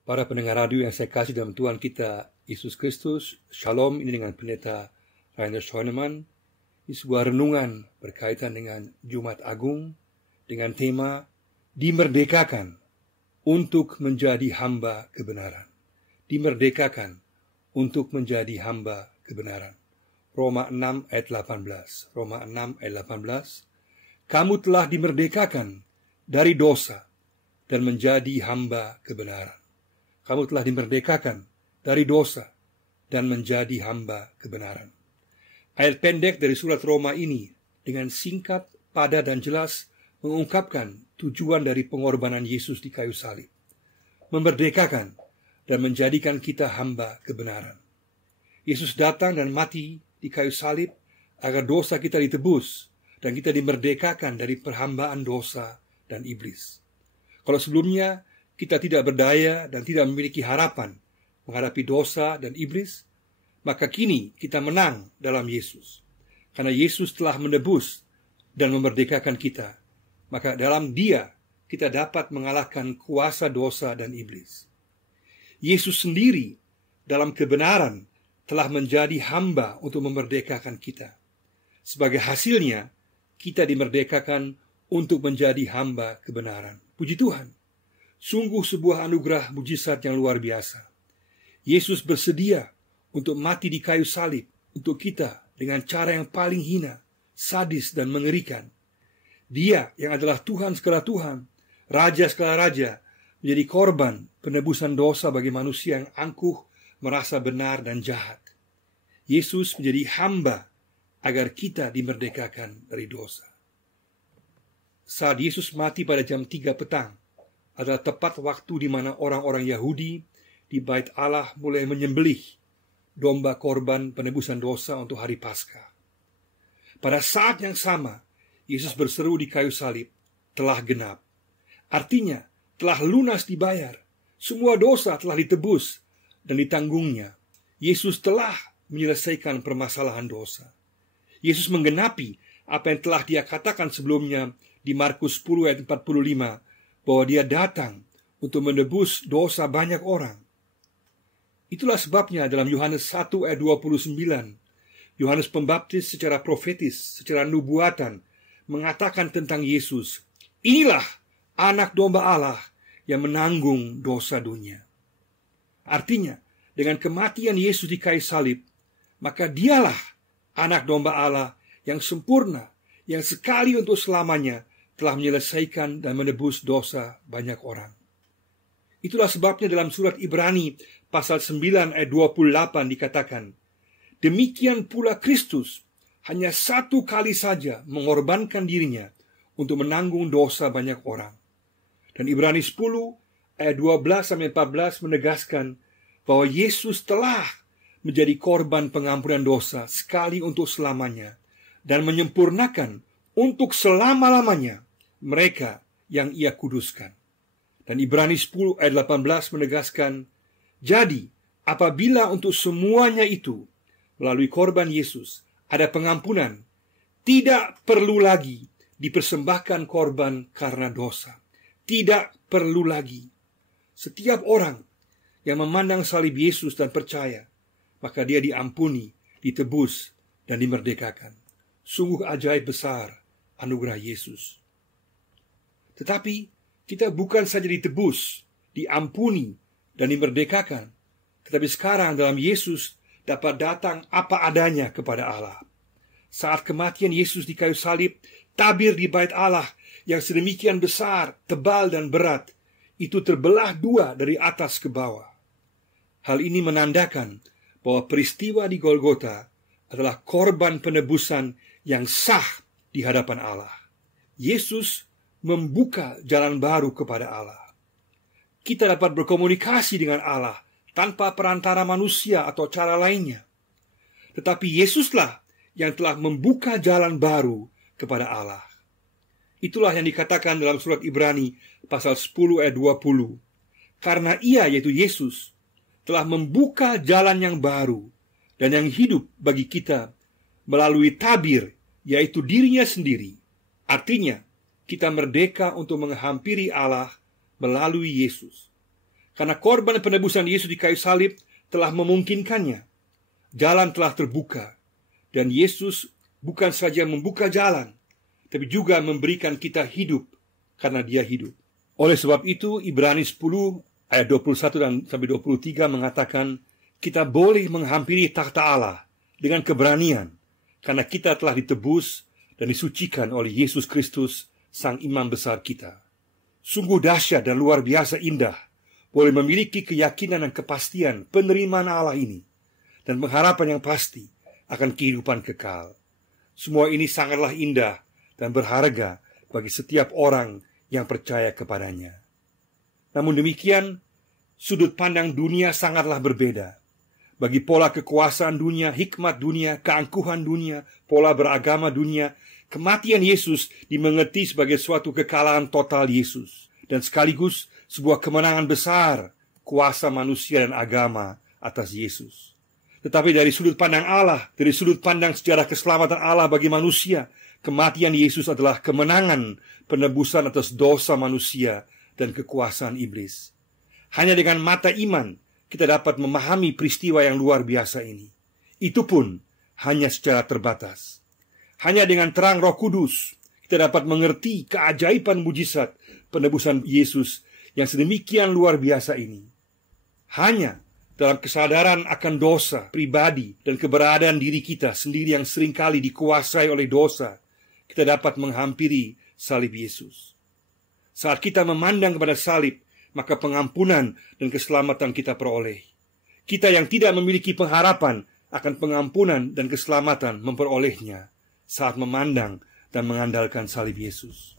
Para pendengar radio yang saya kasih dalam Tuhan kita Yesus Kristus, Shalom. Ini dengan Pendeta Rainer Schoenemann. Ini sebuah renungan berkaitan dengan Jumat Agung dengan tema dimerdekakan untuk menjadi hamba kebenaran. Dimerdekakan untuk menjadi hamba kebenaran. Roma 6 ayat 18. Roma 6 ayat 18. Kamu telah dimerdekakan dari dosa dan menjadi hamba kebenaran. Kamu telah dimerdekakan dari dosa dan menjadi hamba kebenaran. Ayat pendek dari surat Roma ini dengan singkat, padat, dan jelas mengungkapkan tujuan dari pengorbanan Yesus di kayu salib. Memerdekakan dan menjadikan kita hamba kebenaran. Yesus datang dan mati di kayu salib agar dosa kita ditebus dan kita dimerdekakan dari perhambaan dosa dan iblis. Kalau sebelumnya kita tidak berdaya dan tidak memiliki harapan menghadapi dosa dan iblis, maka kini kita menang dalam Yesus. Karena Yesus telah menebus dan memerdekakan kita, maka dalam Dia kita dapat mengalahkan kuasa dosa dan iblis. Yesus sendiri dalam kebenaran telah menjadi hamba untuk memerdekakan kita. Sebagai hasilnya, kita dimerdekakan untuk menjadi hamba kebenaran. Puji Tuhan. Sungguh sebuah anugerah mujizat yang luar biasa. Yesus bersedia untuk mati di kayu salib untuk kita dengan cara yang paling hina, sadis, dan mengerikan. Dia yang adalah Tuhan segala Tuhan, Raja segala Raja, menjadi korban penebusan dosa bagi manusia yang angkuh, merasa benar dan jahat. Yesus menjadi hamba agar kita dimerdekakan dari dosa. Saat Yesus mati pada jam 3 petang, adalah tepat waktu di mana orang-orang Yahudi di Bait Allah mulai menyembelih domba korban penebusan dosa untuk hari Paskah. Pada saat yang sama, Yesus berseru di kayu salib, telah genap. Artinya, telah lunas dibayar. Semua dosa telah ditebus dan ditanggungnya. Yesus telah menyelesaikan permasalahan dosa. Yesus menggenapi apa yang telah Dia katakan sebelumnya di Markus 10 ayat 45, bahwa Dia datang untuk menebus dosa banyak orang. Itulah sebabnya dalam Yohanes 1 ayat 29, Yohanes Pembaptis secara profetis, secara nubuatan, mengatakan tentang Yesus, inilah anak domba Allah yang menanggung dosa dunia. Artinya, dengan kematian Yesus di kayu salib, maka Dialah anak domba Allah yang sempurna, yang sekali untuk selamanya telah menyelesaikan dan menebus dosa banyak orang. Itulah sebabnya dalam surat Ibrani pasal 9 ayat 28 dikatakan, demikian pula Kristus hanya satu kali saja mengorbankan dirinya untuk menanggung dosa banyak orang. Dan Ibrani 10 ayat 12-14 menegaskan bahwa Yesus telah menjadi korban pengampunan dosa sekali untuk selamanya dan menyempurnakan untuk selama-lamanya mereka yang Ia kuduskan. Dan Ibrani 10 ayat 18 menegaskan, jadi apabila untuk semuanya itu melalui korban Yesus ada pengampunan, tidak perlu lagi dipersembahkan korban karena dosa. Tidak perlu lagi. Setiap orang yang memandang salib Yesus dan percaya, maka dia diampuni, ditebus, dan dimerdekakan. Sungguh ajaib besar anugerah Yesus. Tetapi kita bukan saja ditebus, diampuni, dan dimerdekakan, tetapi sekarang dalam Yesus dapat datang apa adanya kepada Allah. Saat kematian Yesus di kayu salib, tabir di Bait Allah yang sedemikian besar, tebal, dan berat, itu terbelah dua dari atas ke bawah. Hal ini menandakan bahwa peristiwa di Golgota adalah korban penebusan yang sah di hadapan Allah. Yesus membuka jalan baru kepada Allah. Kita dapat berkomunikasi dengan Allah tanpa perantara manusia atau cara lainnya. Tetapi Yesuslah yang telah membuka jalan baru kepada Allah. Itulah yang dikatakan dalam surat Ibrani pasal 10 ayat 20. Karena Ia, yaitu Yesus, telah membuka jalan yang baru dan yang hidup bagi kita melalui tabir, yaitu dirinya sendiri. Artinya, kita merdeka untuk menghampiri Allah melalui Yesus. Karena korban penebusan Yesus di kayu salib telah memungkinkannya. Jalan telah terbuka. Dan Yesus bukan saja membuka jalan, tapi juga memberikan kita hidup karena Dia hidup. Oleh sebab itu, Ibrani 10 ayat 21 dan sampai 23 mengatakan, kita boleh menghampiri takhta Allah dengan keberanian, karena kita telah ditebus dan disucikan oleh Yesus Kristus, Sang Imam Besar kita. Sungguh dahsyat dan luar biasa indah, boleh memiliki keyakinan dan kepastian penerimaan Allah ini, dan pengharapan yang pasti akan kehidupan kekal. Semua ini sangatlah indah dan berharga bagi setiap orang yang percaya kepadanya. Namun demikian, sudut pandang dunia sangatlah berbeda. Bagi pola kekuasaan dunia, hikmat dunia, keangkuhan dunia, pola beragama dunia, kematian Yesus dimengerti sebagai suatu kekalahan total Yesus, dan sekaligus sebuah kemenangan besar kuasa manusia dan agama atas Yesus. Tetapi dari sudut pandang Allah, dari sudut pandang sejarah keselamatan Allah bagi manusia, kematian Yesus adalah kemenangan penebusan atas dosa manusia dan kekuasaan iblis. Hanya dengan mata iman kita dapat memahami peristiwa yang luar biasa ini. Itu pun hanya secara terbatas. Hanya dengan terang Roh Kudus kita dapat mengerti keajaiban mujizat penebusan Yesus yang sedemikian luar biasa ini. Hanya dalam kesadaran akan dosa pribadi dan keberadaan diri kita sendiri yang seringkali dikuasai oleh dosa, kita dapat menghampiri salib Yesus. Saat kita memandang kepada salib, maka pengampunan dan keselamatan kita peroleh. Kita yang tidak memiliki pengharapan akan pengampunan dan keselamatan memperolehnya saat memandang dan mengandalkan salib Yesus.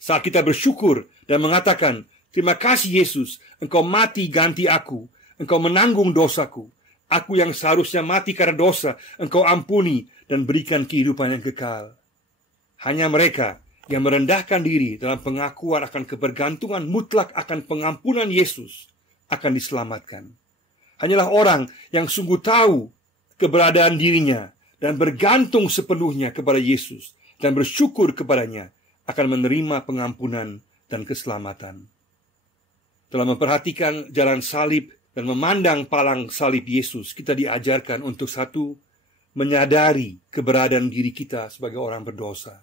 Saat kita bersyukur dan mengatakan, terima kasih Yesus, Engkau mati ganti aku, Engkau menanggung dosaku, aku yang seharusnya mati karena dosa, Engkau ampuni dan berikan kehidupan yang kekal. Hanya mereka yang merendahkan diri dalam pengakuan akan kebergantungan mutlak akan pengampunan Yesus akan diselamatkan. Hanyalah orang yang sungguh tahu keberadaan dirinya dan bergantung sepenuhnya kepada Yesus dan bersyukur kepadanya akan menerima pengampunan dan keselamatan. Dalam memperhatikan jalan salib dan memandang palang salib Yesus, kita diajarkan untuk satu, menyadari keberadaan diri kita sebagai orang berdosa.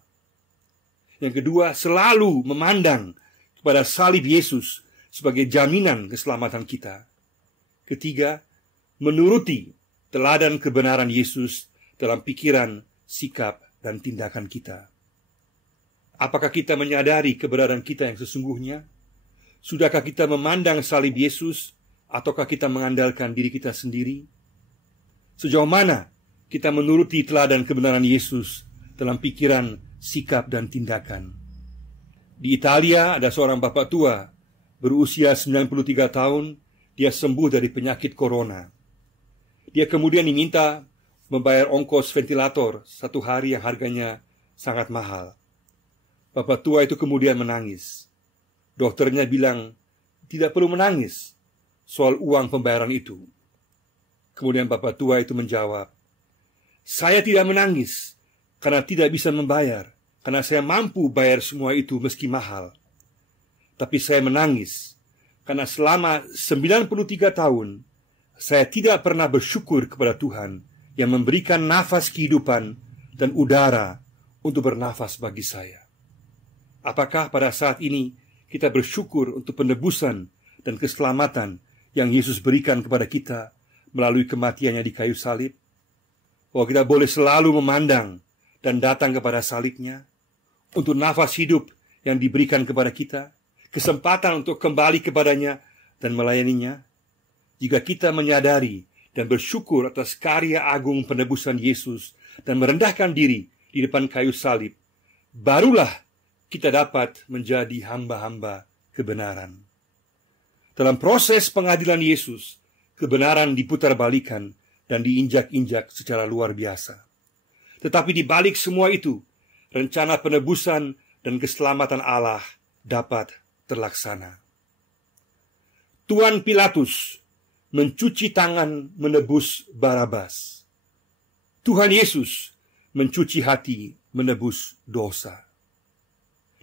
Yang kedua, selalu memandang kepada salib Yesus sebagai jaminan keselamatan kita. Ketiga, menuruti teladan kebenaran Yesus dalam pikiran, sikap, dan tindakan kita. Apakah kita menyadari keberadaan kita yang sesungguhnya? Sudahkah kita memandang salib Yesus, ataukah kita mengandalkan diri kita sendiri? Sejauh mana kita menuruti teladan kebenaran Yesus dalam pikiran, sikap, dan tindakan? Di Italia ada seorang bapak tua berusia 93 tahun. Dia sembuh dari penyakit corona. Dia kemudian diminta membayar ongkos ventilator 1 hari yang harganya sangat mahal. Bapak tua itu kemudian menangis. Dokternya bilang, tidak perlu menangis soal uang pembayaran itu. Kemudian bapak tua itu menjawab, saya tidak menangis karena tidak bisa membayar, karena saya mampu bayar semua itu meski mahal. Tapi saya menangis karena selama 93 tahun saya tidak pernah bersyukur kepada Tuhan yang memberikan nafas kehidupan dan udara untuk bernafas bagi saya. Apakah pada saat ini kita bersyukur untuk penebusan dan keselamatan yang Yesus berikan kepada kita melalui kematiannya di kayu salib? Bahwa kita boleh selalu memandang dan datang kepada salibnya untuk nafas hidup yang diberikan kepada kita, kesempatan untuk kembali kepadanya dan melayaninya. Jika kita menyadari dan bersyukur atas karya agung penebusan Yesus dan merendahkan diri di depan kayu salib, barulah kita dapat menjadi hamba-hamba kebenaran. Dalam proses pengadilan Yesus, kebenaran diputarbalikan dan diinjak-injak secara luar biasa. Tetapi di balik semua itu, rencana penebusan dan keselamatan Allah dapat terlaksana. Tuan Pilatus mencuci tangan menebus Barabas. Tuhan Yesus mencuci hati menebus dosa.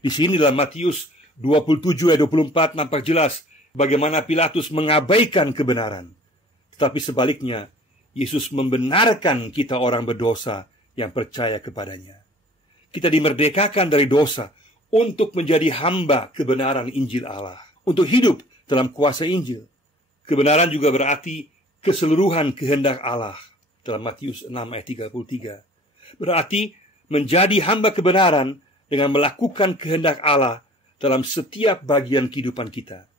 Di sini dalam Matius 27 ayat 24 nampak jelas bagaimana Pilatus mengabaikan kebenaran. Tetapi sebaliknya, Yesus membenarkan kita orang berdosa yang percaya kepadanya. Kita dimerdekakan dari dosa untuk menjadi hamba kebenaran Injil Allah, untuk hidup dalam kuasa Injil. Kebenaran juga berarti keseluruhan kehendak Allah dalam Matius 6 ayat 33. Berarti menjadi hamba kebenaran dengan melakukan kehendak Allah dalam setiap bagian kehidupan kita.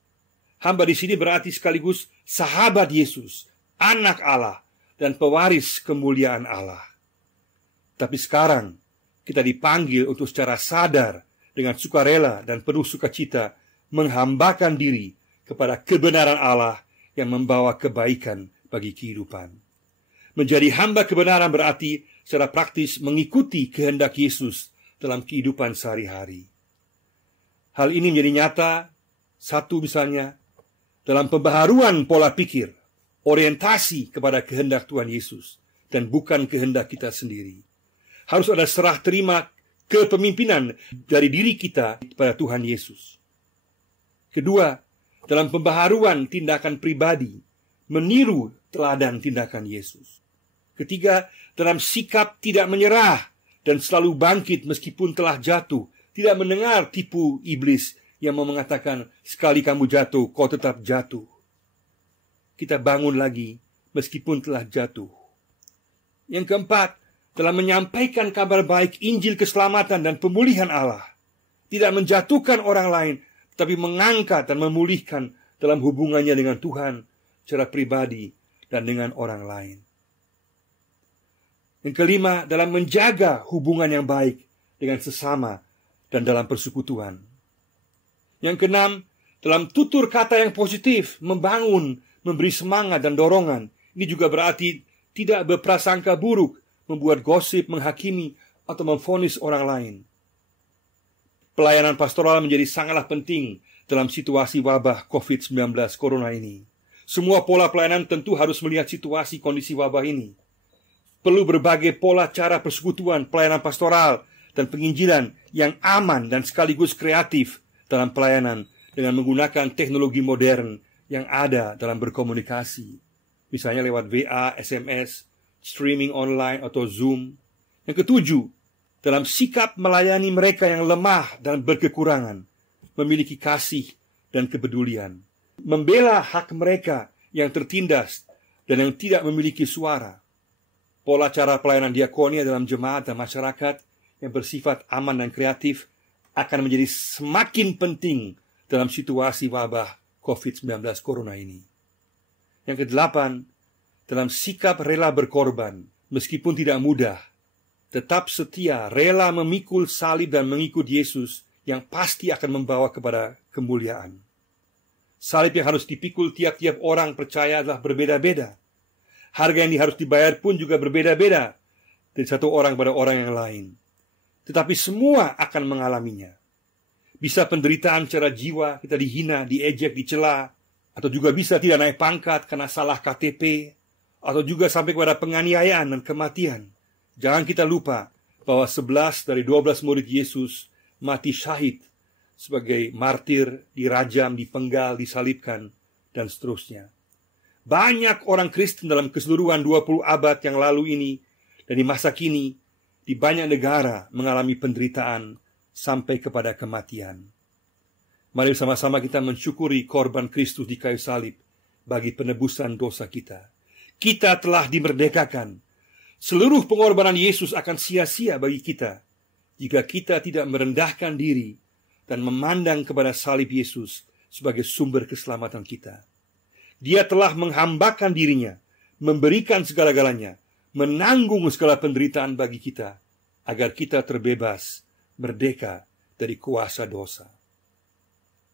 Hamba di sini berarti sekaligus sahabat Yesus, anak Allah, dan pewaris kemuliaan Allah. Tapi sekarang kita dipanggil untuk secara sadar, dengan sukarela dan penuh sukacita, menghambakan diri kepada kebenaran Allah yang membawa kebaikan bagi kehidupan. Menjadi hamba kebenaran berarti secara praktis mengikuti kehendak Yesus dalam kehidupan sehari-hari. Hal ini menjadi nyata, satu misalnya, dalam pembaharuan pola pikir, orientasi kepada kehendak Tuhan Yesus, dan bukan kehendak kita sendiri. Harus ada serah terima kepemimpinan dari diri kita kepada Tuhan Yesus. Kedua, dalam pembaharuan tindakan pribadi, meniru teladan tindakan Yesus. Ketiga, dalam sikap tidak menyerah dan selalu bangkit meskipun telah jatuh, tidak mendengar tipu iblis yang mau mengatakan, sekali kamu jatuh, kau tetap jatuh. Kita bangun lagi meskipun telah jatuh. Yang keempat, dalam menyampaikan kabar baik Injil keselamatan dan pemulihan Allah. Tidak menjatuhkan orang lain, tapi mengangkat dan memulihkan dalam hubungannya dengan Tuhan secara pribadi dan dengan orang lain. Yang kelima, dalam menjaga hubungan yang baik dengan sesama dan dalam persekutuan. Yang keenam, dalam tutur kata yang positif, membangun, memberi semangat dan dorongan. Ini juga berarti tidak berprasangka buruk, membuat gosip, menghakimi, atau memvonis orang lain. Pelayanan pastoral menjadi sangatlah penting dalam situasi wabah COVID-19 Corona ini. Semua pola pelayanan tentu harus melihat situasi kondisi wabah ini. Perlu berbagai pola cara persekutuan, pelayanan pastoral, dan penginjilan yang aman dan sekaligus kreatif dalam pelayanan dengan menggunakan teknologi modern yang ada dalam berkomunikasi. Misalnya lewat WA, SMS, streaming online atau Zoom. Yang ketujuh, dalam sikap melayani mereka yang lemah dan berkekurangan, memiliki kasih dan kepedulian, membela hak mereka yang tertindas dan yang tidak memiliki suara. Pola cara pelayanan diakonia dalam jemaat dan masyarakat yang bersifat aman dan kreatif akan menjadi semakin penting dalam situasi wabah COVID-19 Corona ini. Yang kedelapan, dalam sikap rela berkorban, meskipun tidak mudah, tetap setia, rela memikul salib dan mengikut Yesus yang pasti akan membawa kepada kemuliaan. Salib yang harus dipikul tiap-tiap orang percaya adalah berbeda-beda. Harga yang harus dibayar pun juga berbeda-beda dari satu orang pada orang yang lain. Tetapi semua akan mengalaminya. Bisa penderitaan secara jiwa, kita dihina, diejek, dicela, atau juga bisa tidak naik pangkat karena salah KTP, atau juga sampai kepada penganiayaan dan kematian. Jangan kita lupa bahwa 11 dari 12 murid Yesus mati syahid sebagai martir, dirajam, dipenggal, disalibkan, dan seterusnya. Banyak orang Kristen dalam keseluruhan 20 abad yang lalu ini dan di masa kini di banyak negara mengalami penderitaan sampai kepada kematian. Mari sama-sama kita mensyukuri korban Kristus di kayu salib bagi penebusan dosa kita. Kita telah dimerdekakan. Seluruh pengorbanan Yesus akan sia-sia bagi kita jika kita tidak merendahkan diri dan memandang kepada salib Yesus sebagai sumber keselamatan kita. Dia telah menghambakan dirinya, memberikan segala-galanya, menanggung segala penderitaan bagi kita, agar kita terbebas, merdeka dari kuasa dosa.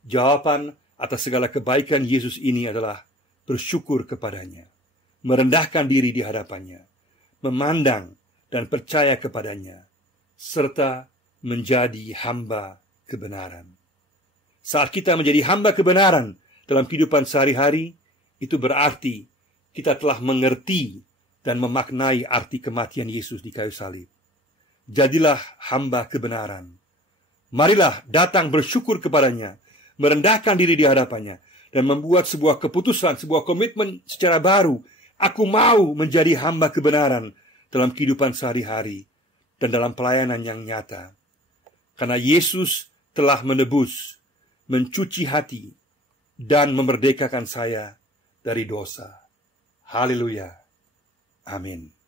Jawaban atas segala kebaikan Yesus ini adalah bersyukur kepadanya, merendahkan diri di hadapannya, memandang dan percaya kepadanya, serta menjadi hamba kebenaran. Saat kita menjadi hamba kebenaran dalam kehidupan sehari-hari, itu berarti kita telah mengerti dan memaknai arti kematian Yesus di kayu salib. Jadilah hamba kebenaran. Marilah datang bersyukur kepadanya, merendahkan diri di hadapannya, dan membuat sebuah keputusan, sebuah komitmen secara baru. Aku mau menjadi hamba kebenaran dalam kehidupan sehari-hari dan dalam pelayanan yang nyata. Karena Yesus telah menebus, mencuci hati, dan memerdekakan saya dari dosa. Haleluya. Amin.